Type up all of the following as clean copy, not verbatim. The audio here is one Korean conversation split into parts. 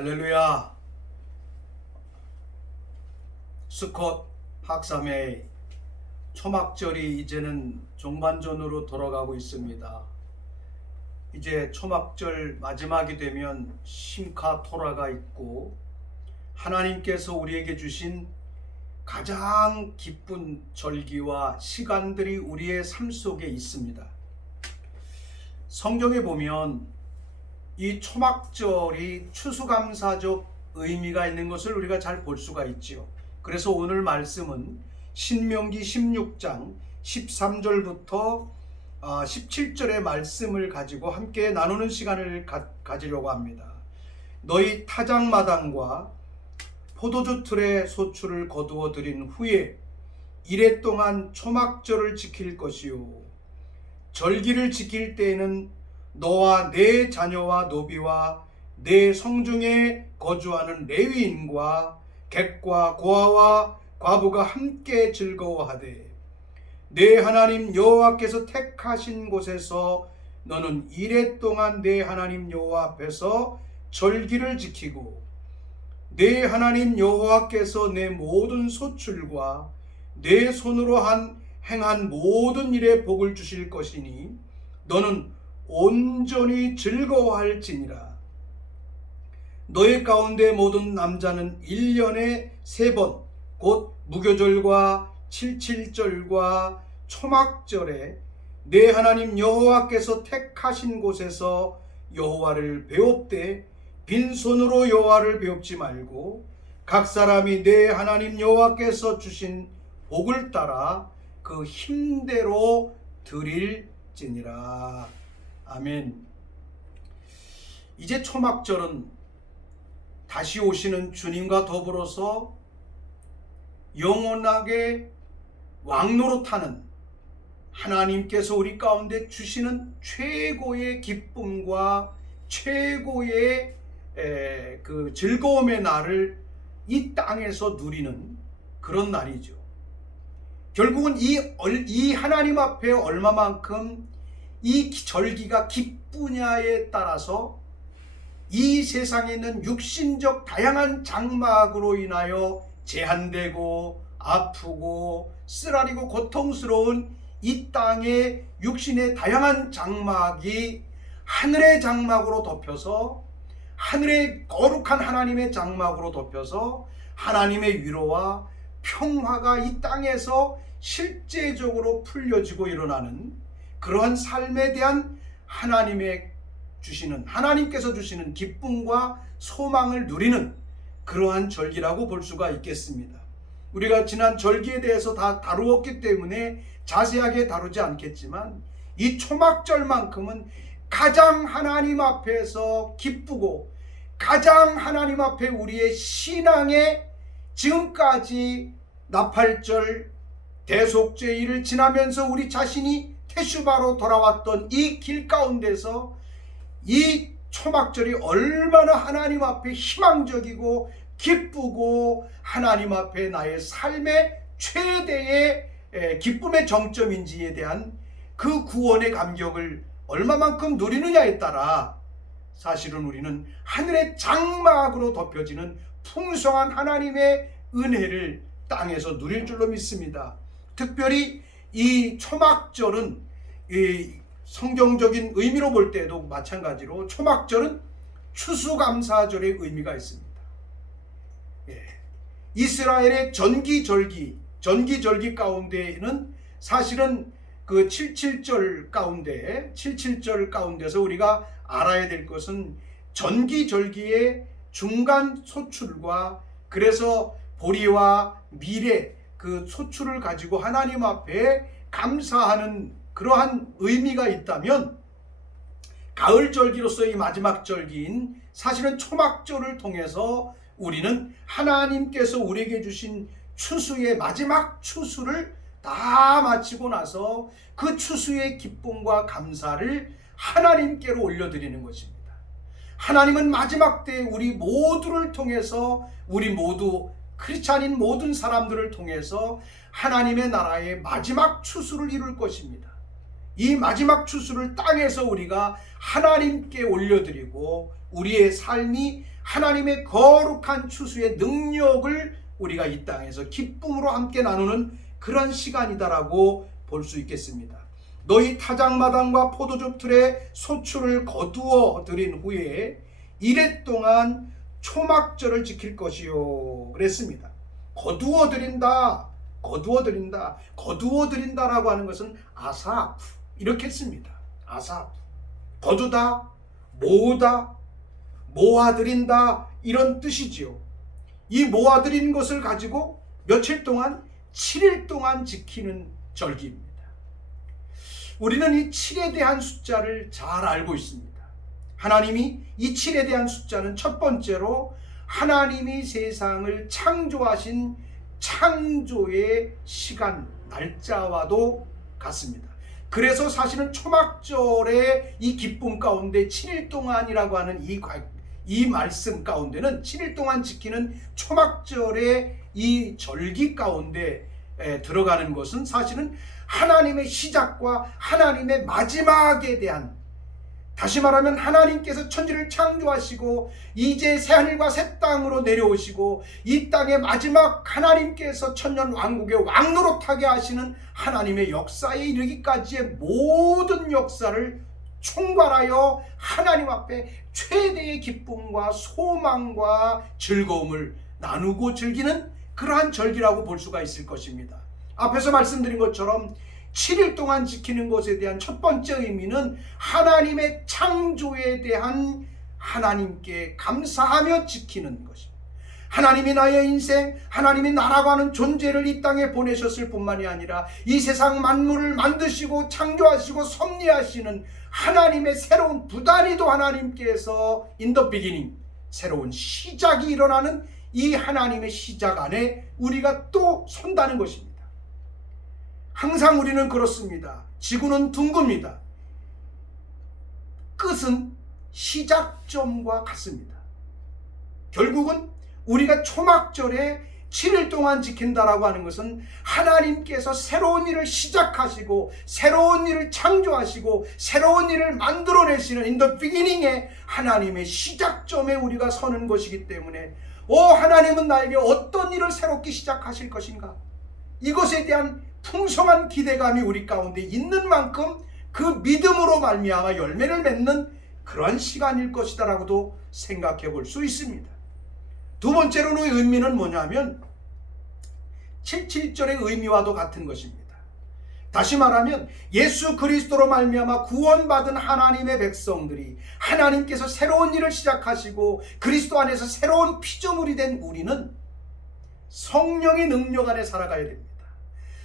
할렐루야. 스콧 학사메이 초막절이 이제는 종반전으로 돌아가고 있습니다. 이제 초막절 마지막이 되면 심카 토라가 있고 하나님께서 우리에게 주신 가장 기쁜 절기와 시간들이 우리의 삶 속에 있습니다. 성경에 보면 이 초막절이 추수감사적 의미가 있는 것을 우리가 잘 볼 수가 있지요. 그래서 오늘 말씀은 신명기 16장 13절부터 17절의 말씀을 가지고 함께 나누는 시간을 가지려고 합니다. 너희 타작마당과 포도주 틀의 소출을 거두어 들인 후에 이래 동안 초막절을 지킬 것이요, 절기를 지킬 때에는 너와 내 자녀와 노비와 내 성중에 거주하는 레위인과 객과 고아와 과부가 함께 즐거워하되 내 하나님 여호와께서 택하신 곳에서 너는 이래 동안 내 하나님 여호와 앞에서 절기를 지키고 내 하나님 여호와께서 내 모든 소출과 내 손으로 행한 모든 일에 복을 주실 것이니 너는 온전히 즐거워할지니라. 너희 가운데 모든 남자는 1년에 3번 곧 무교절과 칠칠절과 초막절에 내 하나님 여호와께서 택하신 곳에서 여호와를 배웁되 빈손으로 여호와를 배웁지 말고 각 사람이 내 하나님 여호와께서 주신 복을 따라 그 힘대로 드릴지니라. 아멘. 이제 초막절은 다시 오시는 주님과 더불어서 영원하게 왕노릇하는 하나님께서 우리 가운데 주시는 최고의 기쁨과 최고의 그 즐거움의 날을 이 땅에서 누리는 그런 날이죠. 결국은 이 하나님 앞에 얼마만큼 이 절기가 기쁘냐에 따라서 이 세상에 있는 육신적 다양한 장막으로 인하여 제한되고 아프고 쓰라리고 고통스러운 이 땅의 육신의 다양한 장막이 하늘의 장막으로 덮여서, 하늘의 거룩한 하나님의 장막으로 덮여서 하나님의 위로와 평화가 이 땅에서 실제적으로 풀려지고 일어나는 그러한 삶에 대한 하나님께서 주시는 기쁨과 소망을 누리는 그러한 절기라고 볼 수가 있겠습니다. 우리가 지난 절기에 대해서 다 다루었기 때문에 자세하게 다루지 않겠지만 이 초막절만큼은 가장 하나님 앞에서 기쁘고 가장 하나님 앞에 우리의 신앙의 지금까지 나팔절 대속죄일을 지나면서 우리 자신이 테슈바로 돌아왔던 이 길 가운데서 이 초막절이 얼마나 하나님 앞에 희망적이고 기쁘고 하나님 앞에 나의 삶의 최대의 기쁨의 정점인지에 대한 그 구원의 감격을 얼마만큼 누리느냐에 따라 사실은 우리는 하늘의 장막으로 덮여지는 풍성한 하나님의 은혜를 땅에서 누릴 줄로 믿습니다. 특별히 이 초막절은 이 성경적인 의미로 볼 때도 마찬가지로 초막절은 추수감사절의 의미가 있습니다. 이스라엘의 전기절기 가운데는 사실은 그 77절 가운데서 우리가 알아야 될 것은 전기절기의 중간 소출과 그래서 보리와 밀의 그 소출을 가지고 하나님 앞에 감사하는 그러한 의미가 있다면, 가을절기로서의 마지막 절기인 사실은 초막절을 통해서 우리는 하나님께서 우리에게 주신 추수의 마지막 추수를 다 마치고 나서 그 추수의 기쁨과 감사를 하나님께로 올려드리는 것입니다. 하나님은 마지막 때에 우리 모두를 통해서, 우리 모두 크리스찬인 모든 사람들을 통해서 하나님의 나라의 마지막 추수를 이룰 것입니다. 이 마지막 추수를 땅에서 우리가 하나님께 올려드리고 우리의 삶이 하나님의 거룩한 추수의 능력을 우리가 이 땅에서 기쁨으로 함께 나누는 그런 시간이다라고 볼 수 있겠습니다. 너희 타작마당과 포도즙 틀에 소출을 거두어 드린 후에 이래 동안 초막절을 지킬 것이요 그랬습니다. 거두어 드린다. 거두어 드린다라고 하는 것은 아삽 이렇게 씁니다. 아삽 거두다, 모으다, 모아드린다 이런 뜻이지요. 이 모아드린 것을 가지고 며칠 동안 7일 동안 지키는 절기입니다. 우리는 이 7에 대한 숫자를 잘 알고 있습니다. 하나님이 이 7에 대한 숫자는 첫 번째로 하나님이 세상을 창조하신 창조의 시간, 날짜와도 같습니다. 그래서 사실은 초막절의 이 기쁨 가운데 7일 동안이라고 하는 이 말씀 가운데는 7일 동안 지키는 초막절의 이 절기 가운데 들어가는 것은 사실은 하나님의 시작과 하나님의 마지막에 대한, 다시 말하면 하나님께서 천지를 창조하시고 이제 새하늘과 새 땅으로 내려오시고 이 땅의 마지막 하나님께서 천년 왕국의 왕노릇하게 하시는 하나님의 역사에 이르기까지의 모든 역사를 총괄하여 하나님 앞에 최대의 기쁨과 소망과 즐거움을 나누고 즐기는 그러한 절기라고 볼 수가 있을 것입니다. 앞에서 말씀드린 것처럼 7일 동안 지키는 것에 대한 첫 번째 의미는 하나님의 창조에 대한 하나님께 감사하며 지키는 것입니다. 하나님이 나의 인생, 하나님이 나라고 하는 존재를 이 땅에 보내셨을 뿐만이 아니라 이 세상 만물을 만드시고 창조하시고 섭리하시는 하나님의 새로운 부단히도 하나님께서 in the beginning 새로운 시작이 일어나는 이 하나님의 시작 안에 우리가 또 선다는 것입니다. 항상 우리는 그렇습니다. 지구는 둥굽니다. 끝은 시작점과 같습니다. 결국은 우리가 초막절에 7일 동안 지킨다라고 하는 것은 하나님께서 새로운 일을 시작하시고 새로운 일을 창조하시고 새로운 일을 만들어내시는 in the beginning의 하나님의 시작점에 우리가 서는 것이기 때문에 하나님은 나에게 어떤 일을 새롭게 시작하실 것인가? 이것에 대한 풍성한 기대감이 우리 가운데 있는 만큼 그 믿음으로 말미암아 열매를 맺는 그런 시간일 것이다라고도 생각해 볼 수 있습니다. 두 번째로는 의미는 뭐냐면 7.7절의 의미와도 같은 것입니다. 다시 말하면 예수 그리스도로 말미암아 구원받은 하나님의 백성들이 하나님께서 새로운 일을 시작하시고 그리스도 안에서 새로운 피조물이 된 우리는 성령의 능력 안에 살아가야 됩니다.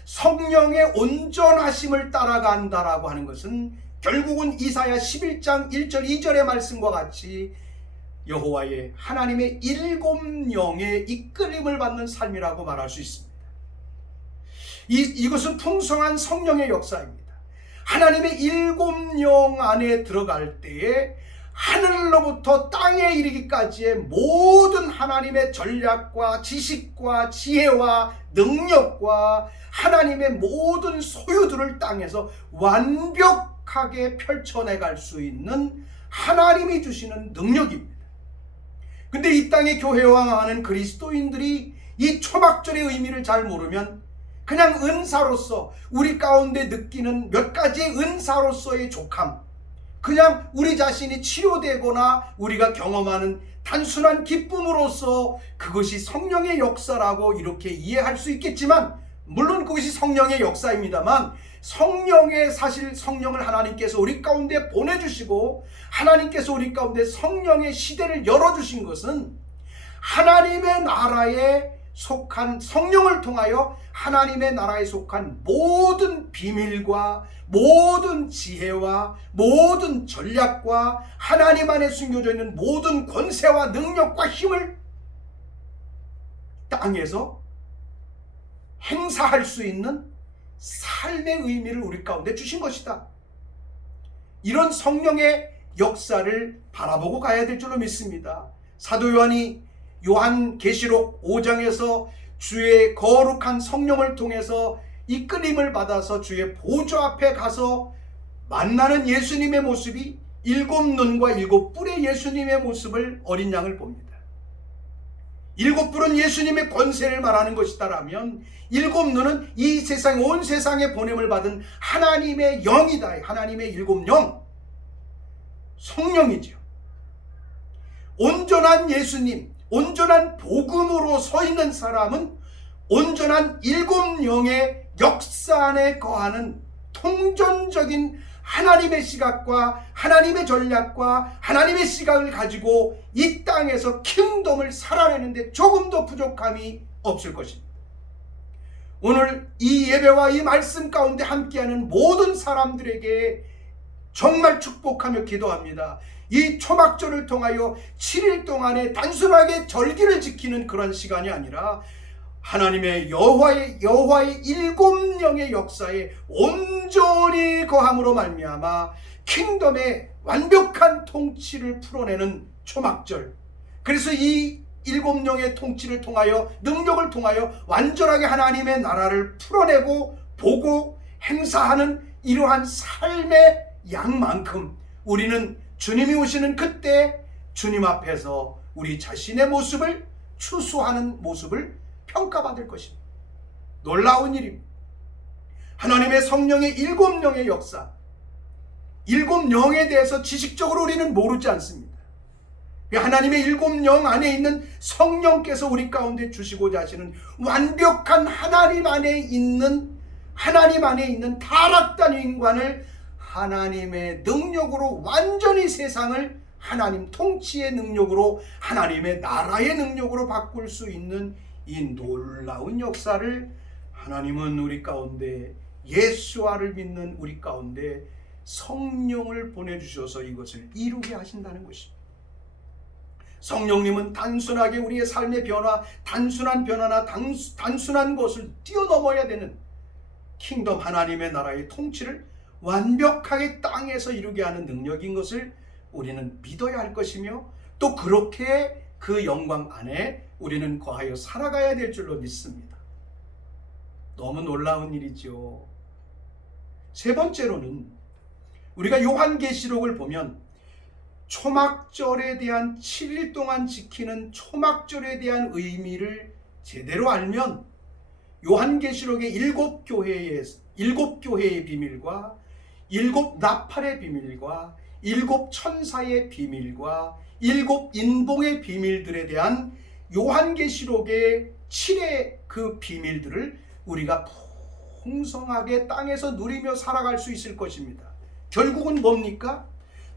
성령의 온전하심을 따라간다라고 하는 것은 결국은 이사야 11장 1절 2절의 말씀과 같이 여호와의 하나님의 일곱 영의 이끌림을 받는 삶이라고 말할 수 있습니다. 이것은 풍성한 성령의 역사입니다. 하나님의 일곱 영 안에 들어갈 때에 하늘로부터 땅에 이르기까지의 모든 하나님의 전략과 지식과 지혜와 능력과 하나님의 모든 소유들을 땅에서 완벽하게 펼쳐내갈 수 있는 하나님이 주시는 능력입니다. 근데 이 땅에 교회왕하는 그리스도인들이 이 초막절의 의미를 잘 모르면 그냥 은사로서 우리 가운데 느끼는 몇 가지의 은사로서의 족함, 그냥 우리 자신이 치료되거나 우리가 경험하는 단순한 기쁨으로서 그것이 성령의 역사라고 이렇게 이해할 수 있겠지만, 물론 그것이 성령의 역사입니다만 성령의 사실 성령을 하나님께서 우리 가운데 보내주시고 하나님께서 우리 가운데 성령의 시대를 열어주신 것은 하나님의 나라에 속한 성령을 통하여 하나님의 나라에 속한 모든 비밀과 모든 지혜와 모든 전략과 하나님 안에 숨겨져 있는 모든 권세와 능력과 힘을 땅에서 행사할 수 있는 삶의 의미를 우리 가운데 주신 것이다. 이런 성령의 역사를 바라보고 가야 될 줄로 믿습니다. 사도 요한이 요한계시록 5장에서 주의 거룩한 성령을 통해서 이끌림을 받아서 주의 보좌 앞에 가서 만나는 예수님의 모습이 일곱 눈과 일곱 뿔의 예수님의 모습을 어린 양을 봅니다. 일곱 뿔은 예수님의 권세를 말하는 것이다라면 일곱 눈은 이 세상 온 세상에 보냄을 받은 하나님의 영이다. 하나님의 일곱 영, 성령이죠. 온전한 예수님, 온전한 복음으로 서 있는 사람은 온전한 일곱 영의 역사 안에 거하는 통전적인 하나님의 시각과 하나님의 전략과 하나님의 시각을 가지고 이 땅에서 킹덤을 살아내는데 조금도 부족함이 없을 것입니다. 오늘 이 예배와 이 말씀 가운데 함께하는 모든 사람들에게 정말 축복하며 기도합니다. 이 초막절을 통하여 7일 동안에 단순하게 절기를 지키는 그런 시간이 아니라 하나님의 여호와의 일곱 영의 역사에 온전히 거함으로 말미암아 킹덤의 완벽한 통치를 풀어내는 초막절. 그래서 이 일곱 영의 통치를 통하여, 능력을 통하여 완전하게 하나님의 나라를 풀어내고 보고 행사하는 이러한 삶의 양만큼 우리는 주님이 오시는 그때 주님 앞에서 우리 자신의 모습을 추수하는 모습을 평가받을 것입니다. 놀라운 일입니다. 하나님의 성령의 일곱 영의 역사, 일곱 영에 대해서 지식적으로 우리는 모르지 않습니다. 하나님의 일곱 영 안에 있는 성령께서 우리 가운데 주시고자 하시는 완벽한 하나님 안에 있는 타락된 인간을 하나님의 능력으로 완전히 세상을 하나님 통치의 능력으로, 하나님의 나라의 능력으로 바꿀 수 있는 이 놀라운 역사를 하나님은 우리 가운데, 예수와를 믿는 우리 가운데 성령을 보내주셔서 이것을 이루게 하신다는 것입니다. 성령님은 단순하게 우리의 삶의 변화, 단순한 변화나 단순한 것을 뛰어넘어야 되는 킹덤 하나님의 나라의 통치를 완벽하게 땅에서 이루게 하는 능력인 것을 우리는 믿어야 할 것이며, 또 그렇게 그 영광 안에 우리는 거하여 살아가야 될 줄로 믿습니다. 너무 놀라운 일이죠. 세 번째로는 우리가 요한계시록을 보면 초막절에 대한 7일 동안 지키는 초막절에 대한 의미를 제대로 알면 요한계시록의 일곱 교회의 비밀과 일곱 나팔의 비밀과 일곱 천사의 비밀과 일곱 인봉의 비밀들에 대한 요한계시록의 7의 그 비밀들을 우리가 풍성하게 땅에서 누리며 살아갈 수 있을 것입니다. 결국은 뭡니까?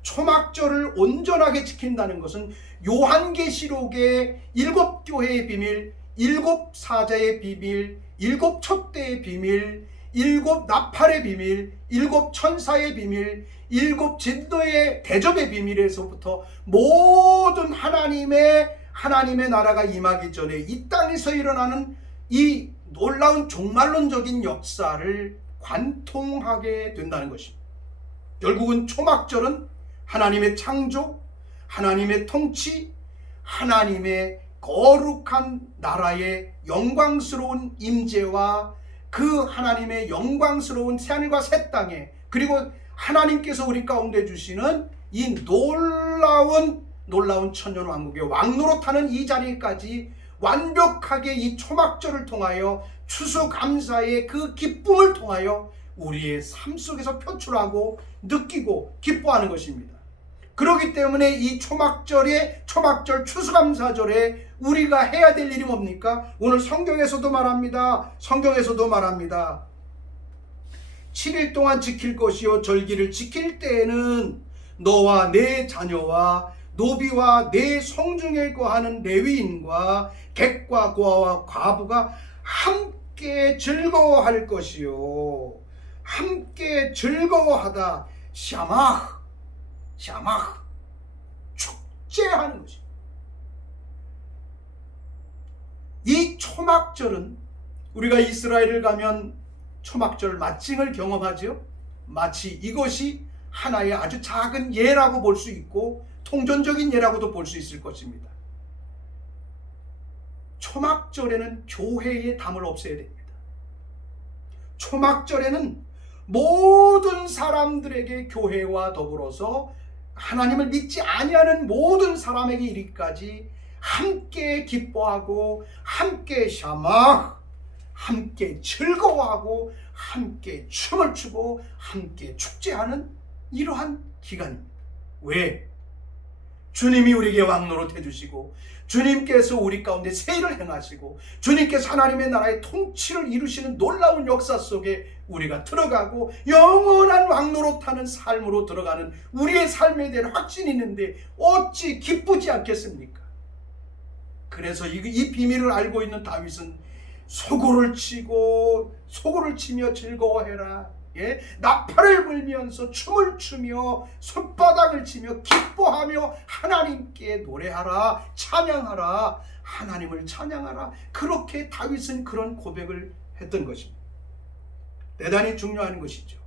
초막절을 온전하게 지킨다는 것은 요한계시록의 일곱 교회의 비밀, 일곱 사자의 비밀, 일곱 촛대의 비밀, 일곱 나팔의 비밀, 일곱 천사의 비밀, 일곱 진도의 대접의 비밀에서부터 모든 하나님의 나라가 임하기 전에 이 땅에서 일어나는 이 놀라운 종말론적인 역사를 관통하게 된다는 것입니다. 결국은 초막절은 하나님의 창조, 하나님의 통치, 하나님의 거룩한 나라의 영광스러운 임재와 그 하나님의 영광스러운 새하늘과 새 땅에, 그리고 하나님께서 우리 가운데 주시는 이 놀라운 천년왕국의 왕노릇하는 이 자리까지 완벽하게 이 초막절을 통하여 추수감사의 그 기쁨을 통하여 우리의 삶 속에서 표출하고 느끼고 기뻐하는 것입니다. 그렇기 때문에 이 초막절 추수감사절에 우리가 해야 될 일이 뭡니까? 오늘 성경에서도 말합니다. 7일 동안 지킬 것이요, 절기를 지킬 때에는 너와 내 자녀와 노비와 내 성중에 거하는 레위인과 객과 고아와 과부가 함께 즐거워할 것이요, 함께 즐거워하다. 샤마흐 축제하는 것입니다. 이 초막절은 우리가 이스라엘을 가면 초막절 마칭을 경험하죠. 마치 이것이 하나의 아주 작은 예라고 볼 수 있고 통전적인 예라고도 볼 수 있을 것입니다. 초막절에는 교회의 담을 없애야 됩니다. 초막절에는 모든 사람들에게 교회와 더불어서 하나님을 믿지 아니하는 모든 사람에게 이르기까지 함께 기뻐하고 함께 샤막, 함께 즐거워하고 함께 춤을 추고 함께 축제하는 이러한 기간입니다. 왜? 주님이 우리에게 왕노릇 해주시고 주님께서 우리 가운데 새 일을 행하시고 주님께서 하나님의 나라의 통치를 이루시는 놀라운 역사 속에 우리가 들어가고 영원한 왕노릇하는 삶으로 들어가는 우리의 삶에 대한 확신이 있는데 어찌 기쁘지 않겠습니까? 그래서 이 비밀을 알고 있는 다윗은 소고를 치며 즐거워해라. 예? 나팔을 불면서 춤을 추며 손바닥을 치며 기뻐하며 하나님께 노래하라, 찬양하라, 하나님을 찬양하라. 그렇게 다윗은 그런 고백을 했던 것입니다. 대단히 중요한 것이죠.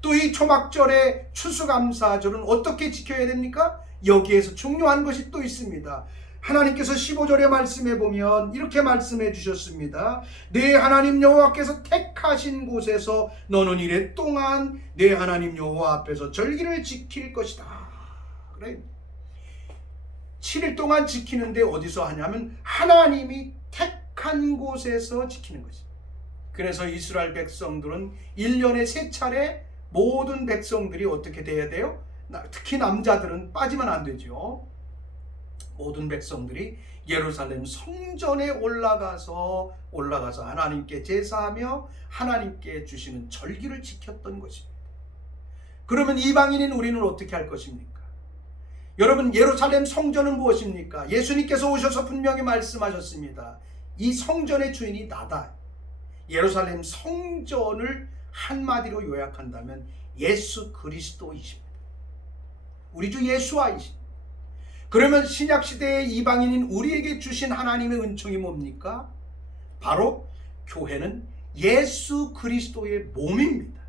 또 이 초막절의 추수감사절은 어떻게 지켜야 됩니까? 여기에서 중요한 것이 또 있습니다. 하나님께서 15절의 말씀에 보면 이렇게 말씀해 주셨습니다. 내 하나님 여호와께서 택하신 곳에서 너는 이래 동안 내 하나님 여호와 앞에서 절기를 지킬 것이다. 그래. 7일 동안 지키는데 어디서 하냐면 하나님이 택한 곳에서 지키는 것이다. 그래서 이스라엘 백성들은 1년에 3차례 모든 백성들이 어떻게 돼야 돼요? 특히 남자들은 빠지면 안 되죠. 모든 백성들이 예루살렘 성전에 올라가서 하나님께 제사하며 하나님께 주시는 절기를 지켰던 것입니다. 그러면 이방인인 우리는 어떻게 할 것입니까? 여러분, 예루살렘 성전은 무엇입니까? 예수님께서 오셔서 분명히 말씀하셨습니다. 이 성전의 주인이 나다. 예루살렘 성전을 한마디로 요약한다면 예수 그리스도이십니다. 우리 주 예수와이십니다. 그러면 신약시대의 이방인인 우리에게 주신 하나님의 은총이 뭡니까? 바로 교회는 예수 그리스도의 몸입니다.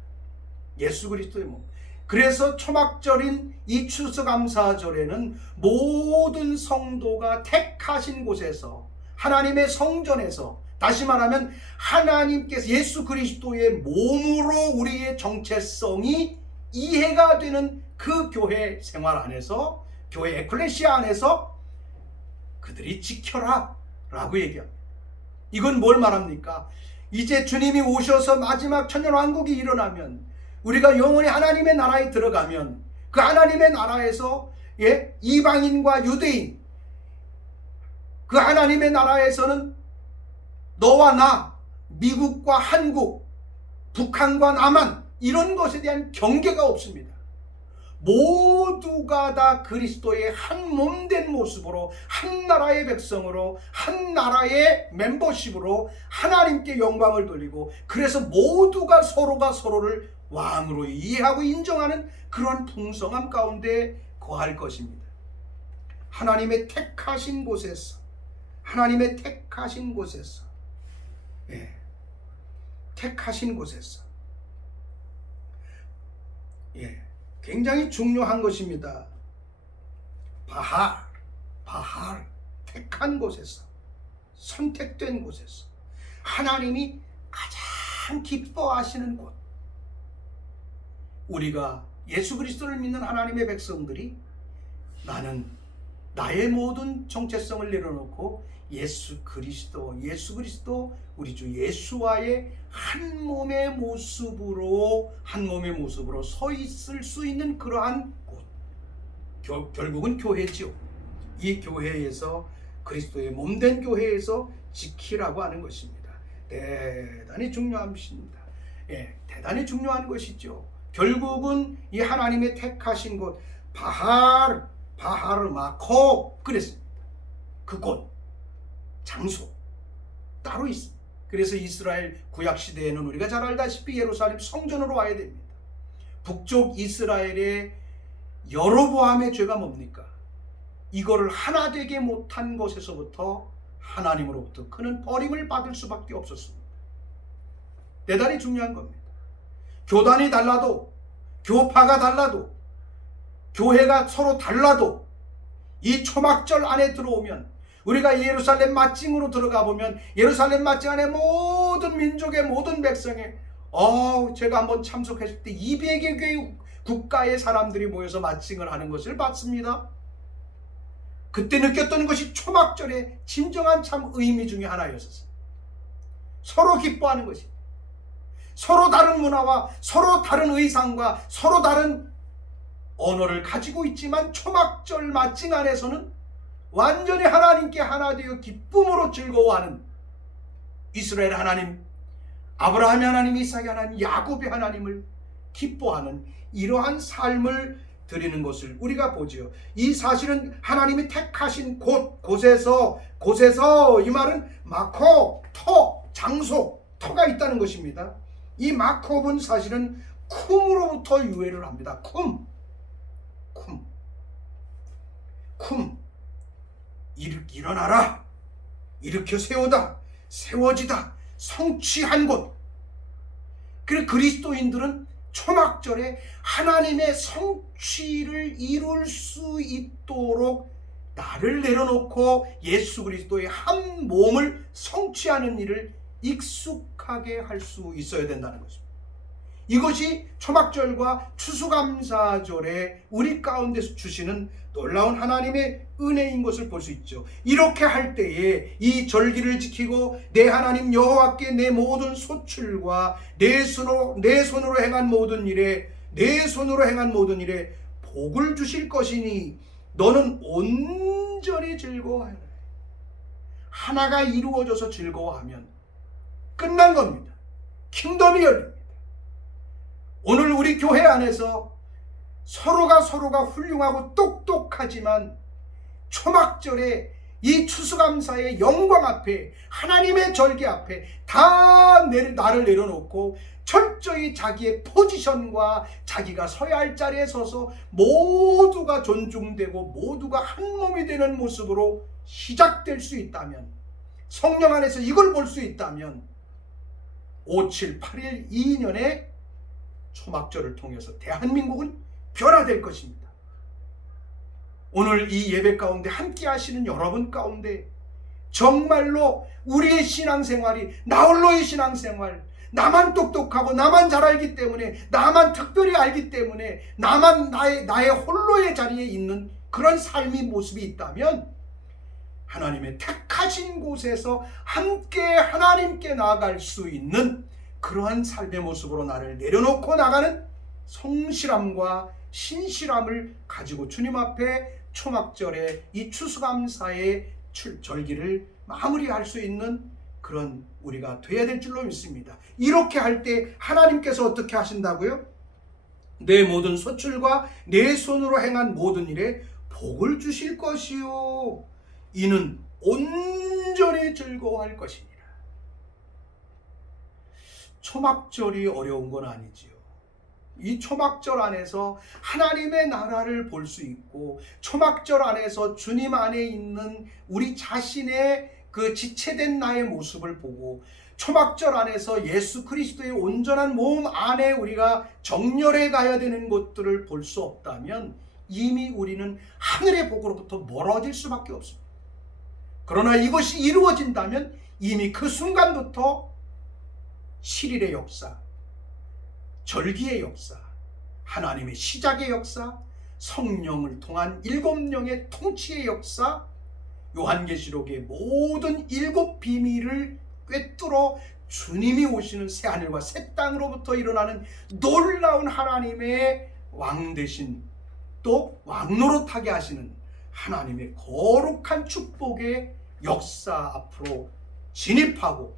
예수 그리스도의 몸. 그래서 초막절인 이 추수감사절에는 모든 성도가 택하신 곳에서 하나님의 성전에서, 다시 말하면 하나님께서 예수 그리스도의 몸으로 우리의 정체성이 이해가 되는 그 교회 생활 안에서, 교회 에클레시아 안에서 그들이 지켜라 라고 얘기합니다. 이건 뭘 말합니까? 이제 주님이 오셔서 마지막 천년왕국이 일어나면, 우리가 영원히 하나님의 나라에 들어가면, 그 하나님의 나라에서 이방인과 유대인, 그 하나님의 나라에서는 너와 나, 미국과 한국, 북한과 남한, 이런 것에 대한 경계가 없습니다. 모두가 다 그리스도의 한 몸 된 모습으로, 한 나라의 백성으로, 한 나라의 멤버십으로 하나님께 영광을 돌리고, 그래서 모두가 서로가 서로를 왕으로 이해하고 인정하는 그러한 풍성함 가운데 거할 것입니다. 하나님의 택하신 곳에서, 하나님의 택하신 곳에서, 택하신 곳에서, 굉장히 중요한 것입니다. 바할, 택한 곳에서, 선택된 곳에서, 하나님이 가장 기뻐하시는 곳. 우리가 예수 그리스도를 믿는 하나님의 백성들이, 나는 나의 모든 정체성을 내려놓고 예수 그리스도 우리 주 예수와의 한 몸의 모습으로 서 있을 수 있는 그러한 곳, 결국은 교회지요. 이 교회에서, 그리스도의 몸된 교회에서 지키라고 하는 것입니다. 대단히 중요합니다. 대단히 중요한 것이죠. 결국은 이 하나님의 택하신 곳, 바하르마코 그랬습니다. 그곳, 장소 따로 있습니다. 그래서 이스라엘 구약시대에는 우리가 잘 알다시피 예루살렘 성전으로 와야 됩니다. 북쪽 이스라엘의 여로보암의 죄가 뭡니까? 이거를 하나 되게 못한 것에서부터 하나님으로부터 그는 버림을 받을 수밖에 없었습니다. 대단히 중요한 겁니다. 교단이 달라도, 교파가 달라도, 교회가 서로 달라도 이 초막절 안에 들어오면, 우리가 예루살렘 맞징으로 들어가 보면 예루살렘 맞징 안에 모든 민족의 모든 백성의 제가 한번 참석했을 때 200여 개의 국가의 사람들이 모여서 마칭을 하는 것을 봤습니다. 그때 느꼈던 것이 초막절의 진정한 참 의미 중에 하나였었어요. 서로 기뻐하는 것이, 서로 다른 문화와 서로 다른 의상과 서로 다른 언어를 가지고 있지만 초막절 마칭 안에서는 완전히 하나님께 하나 되어 기쁨으로 즐거워하는 이스라엘 하나님, 아브라함의 하나님, 이삭의 하나님, 야곱의 하나님을 기뻐하는 이러한 삶을 드리는 것을 우리가 보지요. 이 사실은 하나님이 택하신 곳에서 이 말은 마코, 터, 장소, 터가 있다는 것입니다. 이 마콥은 사실은 쿰으로부터 유래를 합니다. 쿰. 일어나라, 일으켜 세우다, 세워지다, 성취한 곳. 그래서 그리스도인들은 초막절에 하나님의 성취를 이룰 수 있도록 나를 내려놓고 예수 그리스도의 한 몸을 성취하는 일을 익숙하게 할 수 있어야 된다는 것입니다. 이것이 초막절과 추수감사절에 우리 가운데서 주시는 놀라운 하나님의 은혜인 것을 볼 수 있죠. 이렇게 할 때에 이 절기를 지키고 내 하나님 여호와께 내 모든 소출과 내 손으로 행한 모든 일에 복을 주실 것이니 너는 온전히 즐거워하라. 하나가 이루어져서 즐거워하면 끝난 겁니다. 킹덤이 열립니다. 오늘 우리 교회 안에서 서로가 훌륭하고 똑똑하지만 초막절에 이 추수감사의 영광 앞에, 하나님의 절기 앞에 다 나를 내려놓고 철저히 자기의 포지션과 자기가 서야 할 자리에 서서 모두가 존중되고 모두가 한 몸이 되는 모습으로 시작될 수 있다면, 성령 안에서 이걸 볼 수 있다면 5, 7, 8일 2년에 초막절을 통해서 대한민국은 변화될 것입니다. 오늘 이 예배 가운데 함께 하시는 여러분 가운데 정말로 우리의 신앙생활이 나홀로의 신앙생활, 나만 똑똑하고 나만 잘 알기 때문에, 나만 특별히 알기 때문에 나만 나의 홀로의 자리에 있는 그런 삶의 모습이 있다면 하나님의 택하신 곳에서 함께 하나님께 나아갈 수 있는 그러한 삶의 모습으로 나를 내려놓고 나가는 성실함과 신실함을 가지고 주님 앞에 초막절에 이 추수감사의 절기를 마무리할 수 있는 그런 우리가 돼야 될 줄로 믿습니다. 이렇게 할 때 하나님께서 어떻게 하신다고요? 내 모든 소출과 내 손으로 행한 모든 일에 복을 주실 것이요 이는 온전히 즐거워할 것이니라. 초막절이 어려운 건 아니지요. 이 초막절 안에서 하나님의 나라를 볼 수 있고, 초막절 안에서 주님 안에 있는 우리 자신의 그 지체된 나의 모습을 보고, 초막절 안에서 예수 그리스도의 온전한 몸 안에 우리가 정렬해 가야 되는 것들을 볼 수 없다면 이미 우리는 하늘의 복으로부터 멀어질 수밖에 없습니다. 그러나 이것이 이루어진다면 이미 그 순간부터 실일의 역사, 절기의 역사, 하나님의 시작의 역사, 성령을 통한 7영의 통치의 역사, 요한계시록의 모든 7 비밀을 꿰뚫어 주님이 오시는 새하늘과 새 땅으로부터 일어나는 놀라운 하나님의 왕 대신 또 왕노릇하게 하시는 하나님의 거룩한 축복의 역사 앞으로 진입하고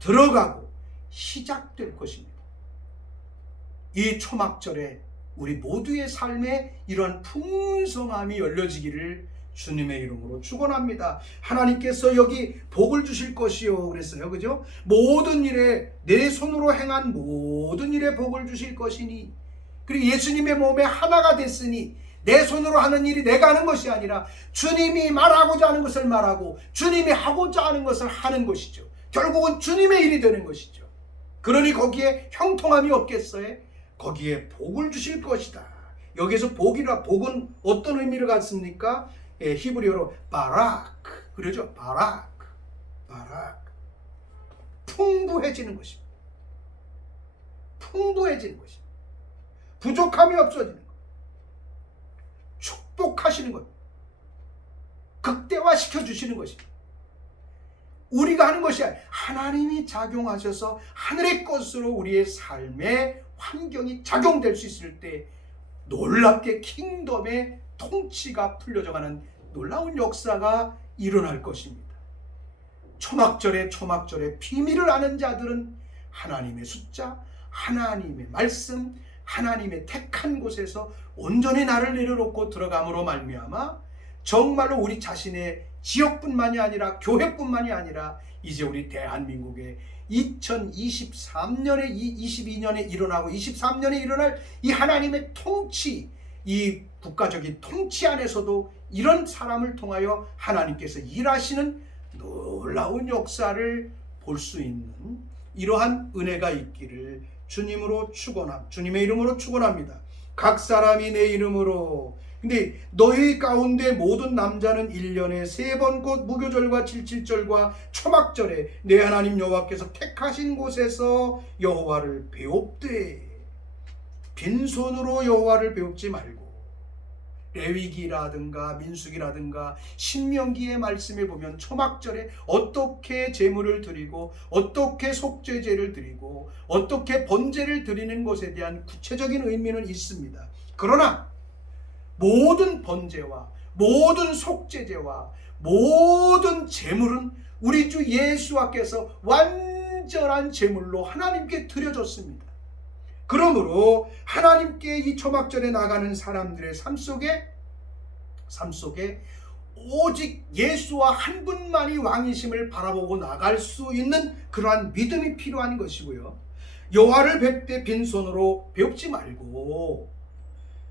들어가고 시작될 것입니다. 이 초막절에 우리 모두의 삶에 이러한 풍성함이 열려지기를 주님의 이름으로 축원합니다. 하나님께서 여기 복을 주실 것이요 그랬어요. 그죠? 모든 일에 내 손으로 행한 모든 일에 복을 주실 것이니, 그리고 예수님의 몸에 하나가 됐으니 내 손으로 하는 일이 내가 하는 것이 아니라 주님이 말하고자 하는 것을 말하고 주님이 하고자 하는 것을 하는 것이죠. 결국은 주님의 일이 되는 것이죠. 그러니 거기에 형통함이 없겠어요? 거기에 복을 주실 것이다. 여기서 복은 어떤 의미를 갖습니까? 히브리어로 바라크, 그러죠? 바라크. 풍부해지는 것입니다. 풍부해지는 것입니다. 부족함이 없어지는 것. 축복하시는 것. 극대화시켜 주시는 것입니다. 우리가 하는 것이 아니라 하나님이 작용하셔서 하늘의 것으로 우리의 삶의 환경이 작용될 수 있을 때 놀랍게 킹덤의 통치가 풀려져가는 놀라운 역사가 일어날 것입니다. 초막절의 비밀을 아는 자들은 하나님의 숫자, 하나님의 말씀, 하나님의 택한 곳에서 온전히 나를 내려놓고 들어감으로 말미암아 정말로 우리 자신의 지역뿐만이 아니라 교회뿐만이 아니라 이제 우리 대한민국의 2023년에 22년에 일어나고 23년에 일어날 이 하나님의 통치, 이 국가적인 통치 안에서도 이런 사람을 통하여 하나님께서 일하시는 놀라운 역사를 볼 수 있는 이러한 은혜가 있기를 주님의 이름으로 축원합니다. 각 사람이 내 이름으로. 근데 너희 가운데 모든 남자는 1년에 3번 곧 무교절과 칠칠절과 초막절에 내 하나님 여호와께서 택하신 곳에서 여호와를 배웁되 빈손으로 여호와를 배웁지 말고. 레위기라든가 민수기라든가 신명기의 말씀에 보면 초막절에 어떻게 제물을 드리고 어떻게 속죄제를 드리고 어떻게 번제를 드리는 것에 대한 구체적인 의미는 있습니다. 그러나 모든 번제와 모든 속죄제와 모든 제물은 우리 주 예수와께서 완전한 제물로 하나님께 드려졌습니다. 그러므로 하나님께 이 초막절에 나가는 사람들의 삶 속에 오직 예수와 한 분만이 왕이심을 바라보고 나갈 수 있는 그러한 믿음이 필요한 것이고요. 여호와를 뵙되 빈손으로 배웁지 말고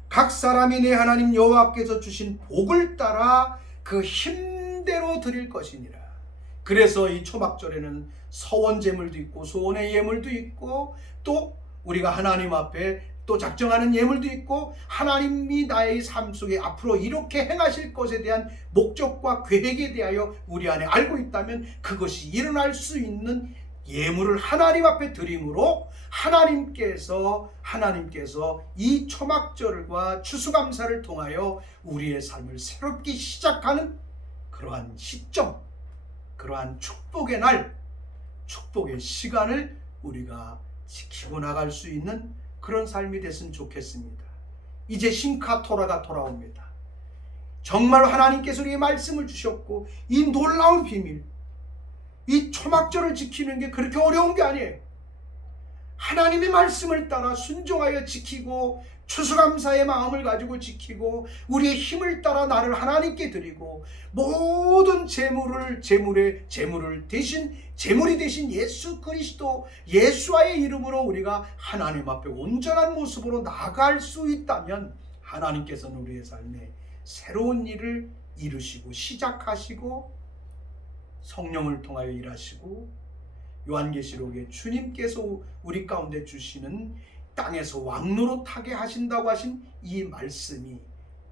각 사람이 내 하나님 여호와께서 주신 복을 따라 그 힘대로 드릴 것이니라. 그래서 이 초막절에는 서원 제물도 있고 소원의 예물도 있고 또 우리가 하나님 앞에 또 작정하는 예물도 있고 하나님이 나의 삶 속에 앞으로 이렇게 행하실 것에 대한 목적과 계획에 대하여 우리 안에 알고 있다면 그것이 일어날 수 있는 예물을 하나님 앞에 드림으로 하나님께서 이 초막절과 추수감사를 통하여 우리의 삶을 새롭게 시작하는 그러한 시점, 그러한 축복의 날, 축복의 시간을 우리가 지키고 나갈 수 있는 그런 삶이 됐으면 좋겠습니다. 이제 신카토라가 돌아옵니다. 정말 하나님께서 우리에게 말씀을 주셨고 이 놀라운 비밀, 이 초막절을 지키는 게 그렇게 어려운 게 아니에요. 하나님의 말씀을 따라 순종하여 지키고 추수감사의 마음을 가지고 지키고 우리의 힘을 따라 나를 하나님께 드리고 모든 제물이 대신 예수 그리스도 예수와의 이름으로 우리가 하나님 앞에 온전한 모습으로 나아갈 수 있다면 하나님께서는 우리의 삶에 새로운 일을 이루시고 시작하시고 성령을 통하여 일하시고 요한계시록에 주님께서 우리 가운데 주시는 땅에서 왕노릇하게 하신다고 하신 이 말씀이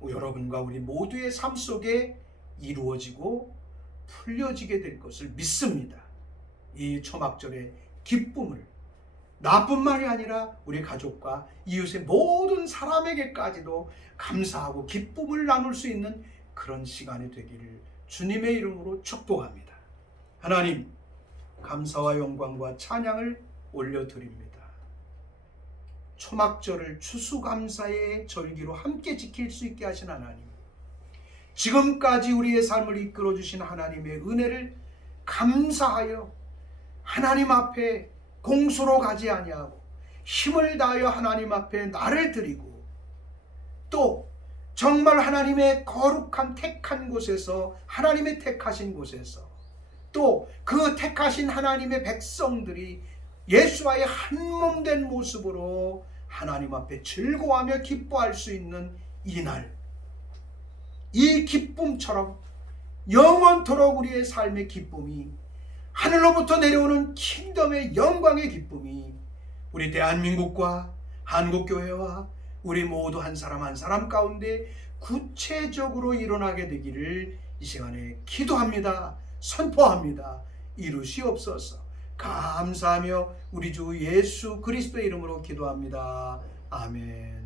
여러분과 우리 모두의 삶 속에 이루어지고 풀려지게 될 것을 믿습니다. 이 초막절의 기쁨을 나뿐만이 아니라 우리 가족과 이웃의 모든 사람에게까지도 감사하고 기쁨을 나눌 수 있는 그런 시간이 되기를 주님의 이름으로 축복합니다. 하나님, 감사와 영광과 찬양을 올려드립니다. 초막절을 추수감사의 절기로 함께 지킬 수 있게 하신 하나님, 지금까지 우리의 삶을 이끌어주신 하나님의 은혜를 감사하여 하나님 앞에 공소로 가지 아니하고 힘을 다하여 하나님 앞에 나를 드리고 또 정말 하나님의 거룩한 택한 곳에서 하나님의 택하신 곳에서 또 그 택하신 하나님의 백성들이 예수와의 한몸된 모습으로 하나님 앞에 즐거워하며 기뻐할 수 있는 이날, 이 기쁨처럼 영원토록 우리의 삶의 기쁨이 하늘로부터 내려오는 킹덤의 영광의 기쁨이 우리 대한민국과 한국교회와 우리 모두 한 사람 한 사람 가운데 구체적으로 일어나게 되기를 이 시간에 기도합니다. 선포합니다. 이루시옵소서. 감사하며 우리 주 예수 그리스도의 이름으로 기도합니다. 아멘.